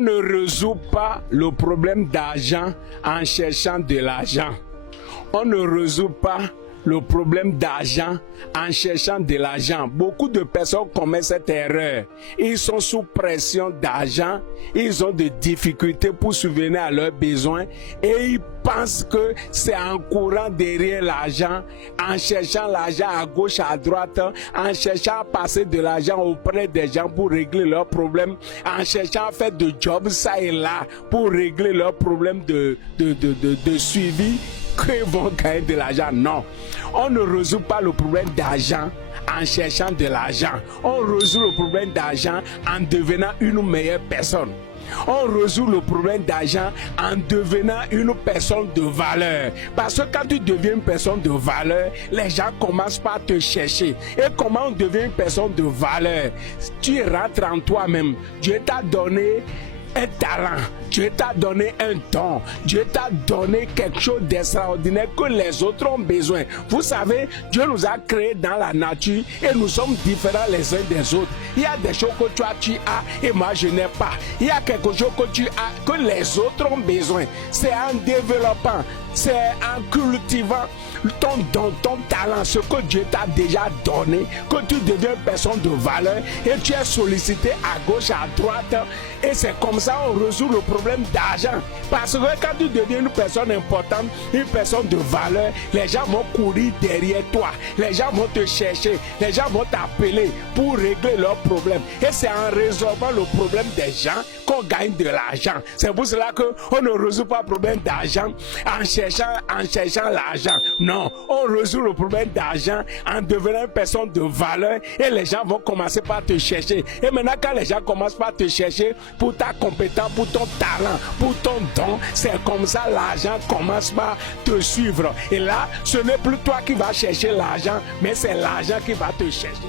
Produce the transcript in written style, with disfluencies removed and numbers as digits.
On ne résout pas le problème d'argent en cherchant de l'argent. On ne résout pas le problème d'argent en cherchant de l'argent. Beaucoup de personnes commettent cette erreur. Ils sont sous pression d'argent, ils ont des difficultés pour subvenir à leurs besoins et ils pensent que c'est en courant derrière l'argent, en cherchant l'argent à gauche, à droite, en cherchant à passer de l'argent auprès des gens pour régler leurs problèmes, en cherchant à faire de jobs ça et là pour régler leurs problèmes de suivi, qu'ils vont gagner de l'argent. Non, on ne résout pas le problème d'argent en cherchant de l'argent. On résout le problème d'argent en devenant une meilleure personne. On résout le problème d'argent en devenant une personne de valeur. Parce que quand tu deviens une personne de valeur, les gens commencent par te chercher. Et comment on devient une personne de valeur? Tu rentres en toi-même. Dieu t'a donné un talent, Dieu t'a donné un don, Dieu t'a donné quelque chose d'extraordinaire que les autres ont besoin. Vous savez, Dieu nous a créés dans la nature et nous sommes différents les uns des autres. Il y a des choses que tu as et moi je n'ai pas. Il y a quelque chose que tu as que les autres ont besoin. C'est en développant, c'est en cultivant ton don, ton talent, ce que Dieu t'a déjà donné, que tu deviens une personne de valeur et tu es sollicité à gauche, à droite. Et c'est comme ça on résout le problème d'argent. Parce que quand tu deviens une personne importante, une personne de valeur, les gens vont courir derrière toi. Les gens vont te chercher. Les gens vont t'appeler pour régler leurs problèmes. Et c'est en résolvant le problème des gens qu'on gagne de l'argent. C'est pour cela qu'on ne résout pas le problème d'argent en cherchant l'argent. Non, on résout le problème d'argent en devenant une personne de valeur et les gens vont commencer par te chercher. Et maintenant, quand les gens commencent par te chercher pour ta compétence, pour ton talent, pour ton don, c'est comme ça l'argent commence par te suivre. Et là, ce n'est plus toi qui vas chercher l'argent, mais c'est l'argent qui va te chercher.